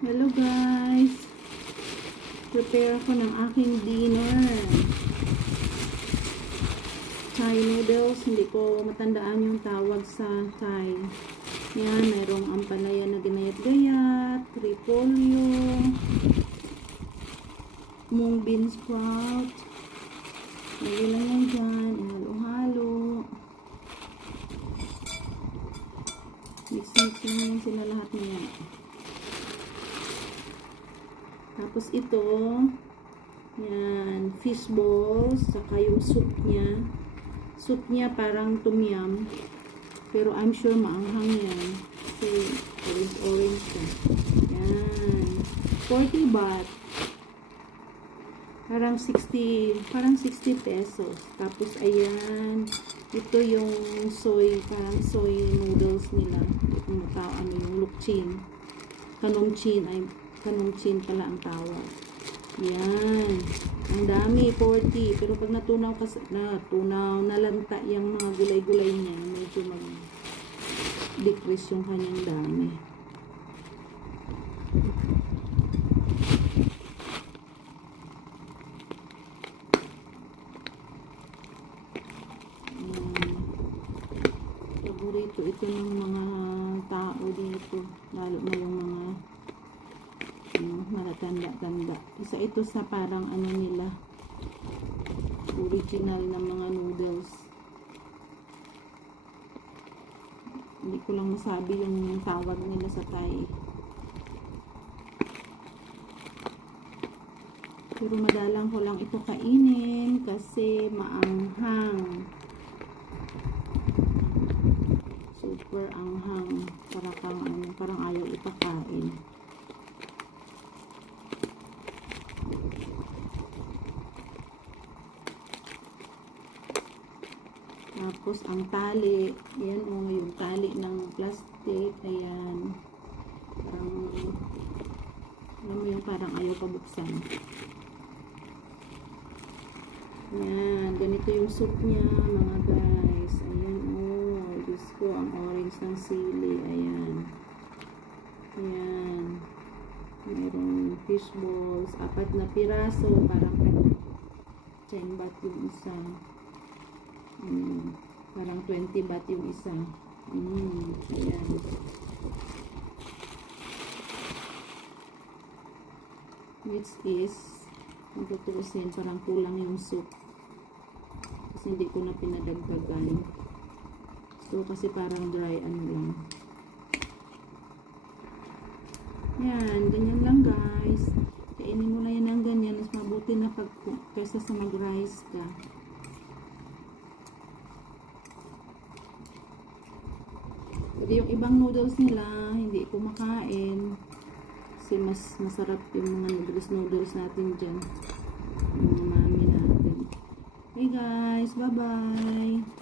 Hello guys, prepare ako ng aking dinner. Thai noodles, hindi ko matandaan yung tawag sa Thai. Yan, mayroong ampalaya na ginayat-gayat, repolyo, mung bean sprout. Lagay lang yan dyan, ihalo-halo. Mix-mix lang yan sila lahat niya. Tapos ito, yan, fish balls, saka yung soup niya. Soup niya parang tom yum. Pero I'm sure maanghang yan. Kasi orange siya. Yan. 40 baht. Parang 60 pesos. Tapos ayan, ito yung soy, parang soy noodles nila. Ano yung lukchin. Kanong chin pala ang tawag. Yan. Ang dami, 40. Pero pag natunaw, nalanta yung mga gulay-gulay niya, medyo mag-decrease yung kanyang dami. Paborito ito ng mga tao dito. Lalo na yung mga matatanda-tanda. Isa ito sa parang ano nila, original na mga noodles. Hindi ko lang masabi yung tawag nila sa Thai. Pero madalang ko lang ito kainin kasi maanghang. Super anghang. Parang ayaw ipakain. Tapos ang tali, yan o, yung tali ng plastic, ayan. Alam mo yung parang ayaw pabuksan. Ayan, ganito yung soup niya, mga guys. Ayan o, Diyos ko, ang orange ng sili, ayan. Ayan. Mayroong fish balls, 4 na piraso, parang 10 baht yung isa. Parang 20 baht yung isa. Ayan. Which is, kung tutuusin, parang kulang yung soup. Kasi hindi ko na pinadagdagan. So, kasi parang dry ano lang. Yan, ganyan lang guys. Kainin mo na yan ng ganyan. Mas mabuti na kaysa sa mag-rice ka. Pero yung ibang noodles nila, hindi ko makain. Kasi mas masarap yung mga noodles natin dyan. Yung mga mami natin. Hey guys, bye-bye!